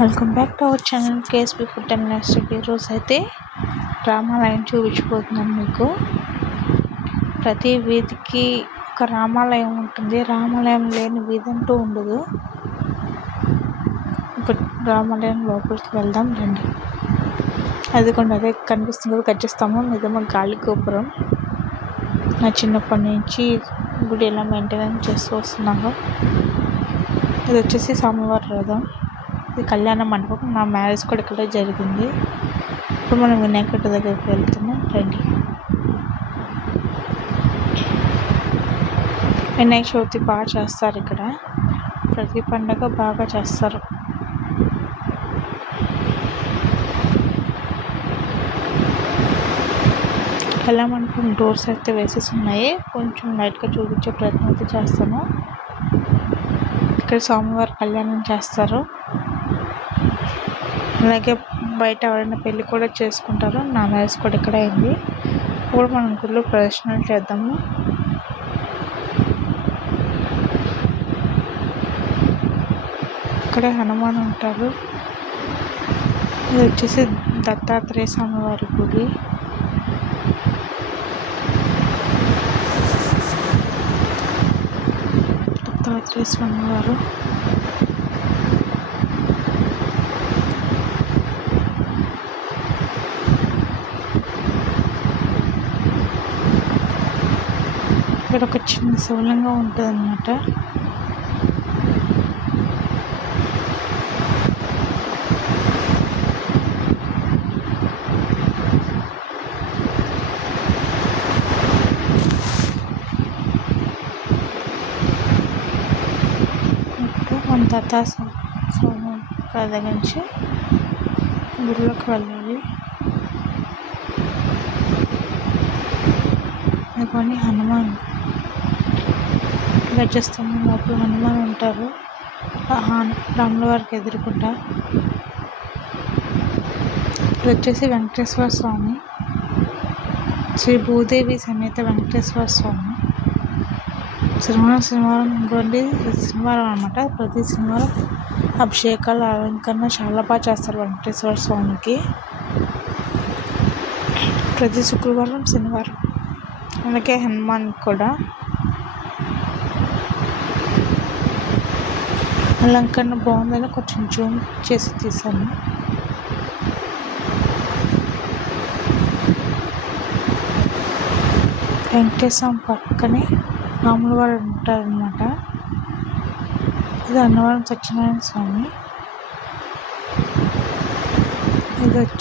Welcome back to our channel KSP food and next ఈరోజు అయితే రామాలయం చూపించిపోతున్నాను మీకు. ప్రతి వీధికి ఒక రామాలయం ఉంటుంది. రామాలయం లేని వీధి అంటూ ఉండదు. ఇప్పుడు రామాలయం లోపలికి వెళ్దాం రండి. అది కూడా అదే కనిపిస్తుంది కదా గచ్చిస్తాము నిజమా గాలి గోపురం. నా చిన్నప్పటి నుంచి గుడి ఎలా మెయింటెనెన్స్ చేస్తూ వస్తున్నాను. ఇది వచ్చేసి స్వామివారి రథం. ఇది కళ్యాణ మండపం. నా మ్యారేజ్ కూడా ఇక్కడే జరిగింది. ఇప్పుడు మనం వినాయకుడి దగ్గరికి వెళ్తున్నాం. రండి. వినాయక చవితి బాగా చేస్తారు ఇక్కడ. ప్రతి పండగ బాగా చేస్తారు. కళ్యాణ మండపం డోర్స్ అయితే వేసేసి ఉన్నాయి. కొంచెం లైట్గా చూపించే ప్రయత్నం అయితే చేస్తాను. ఇక్కడ స్వామివారి కళ్యాణం చేస్తారు. అలాగే బయట ఎవరైనా పెళ్ళి కూడా చేసుకుంటారు నా మ్యారేజ్ కూడా ఇక్కడ అయింది. ఇప్పుడు మనం గుళ్ళు ప్రదర్శనలు చేద్దాము. ఇక్కడే హనుమాన్ ఉంటారు. ఇది వచ్చేసి దత్తాత్రేయ స్వామి వారి గుడి. దత్తాత్రేయ స్వామి వారు. ఇక్కడ ఒక చిన్న శివలింగం ఉంటుంది అన్నమాట మన దత్తా స్వామి నుంచి గుడిలోకి వెళ్ళాలి. కొన్ని హనుమాన్ ధ్వజస్తంభం లోపల హనుమాన్ ఉంటారు. రాముల వారికి ఎదురుకుంటా. ఇది వచ్చేసి వెంకటేశ్వర స్వామి. శ్రీ భూదేవి సమేత వెంకటేశ్వర స్వామి. శనివారం శనివారం ఇంకోటి శనివారం అనమాట ప్రతి శనివారం అభిషేకాలు అలంకరణ చాలా బాగా చేస్తారు వెంకటేశ్వర స్వామికి. ప్రతి శుక్రవారం శనివారం. అలాగే హనుమాన్ కూడా. అలంకరణ బాగుందని కొంచెం జూమ్ చేసి తీసాను. వెంకటేశ్వరం పక్కనే రాముల వారు ఉంటారనమాట ఇది అన్నవరం సత్యనారాయణ స్వామి. ఇది వచ్చి